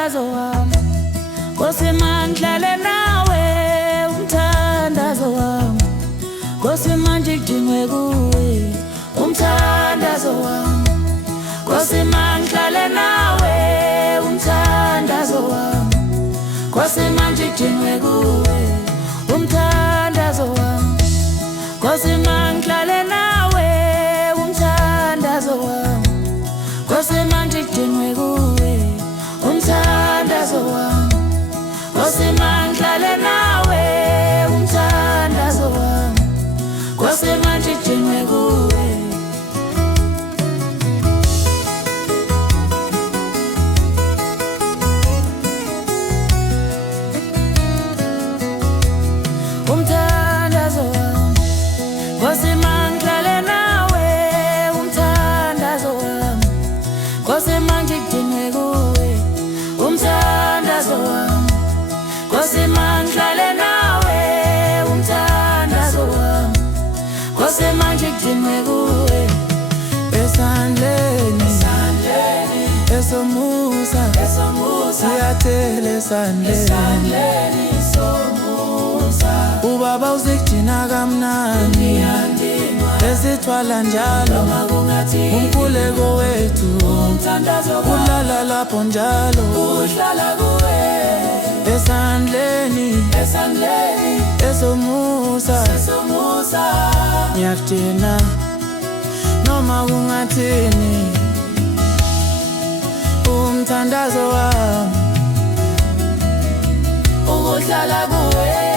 umthandazo wami Nkosi mangihlale nawe umthandazo wami Nkosi manje ngidingwe kuwe umthandazo wami Nkosi mangihlale nawe umthandazo wami Nkosi manje ngidingwe kuwe umthandazo wami Nkosi mangihlale nawe umthandazo wami Nkosi manje ngidingwe kuwe umthandazo wami Nkosi mangihlale nawe umthandazo wami Nkosi manje ngidingwe kuwe umthandazo wami Nkosi mangihlale nawe umthandazo wami Nkosi manje ngidingwe kuwe umthandazo wami Nkosi mangihlale nawe umthandazo wami Nkosi manje ngidingwe kuwe esandleni esomusa siyathele esandleni ubaba uzigcina kamnandi esithwala njalo umkhuleko wethu ulala lapho njalo esandleni esomusa ngiyakugcina noma kungathini umthandazo wami ukuhlala kuwe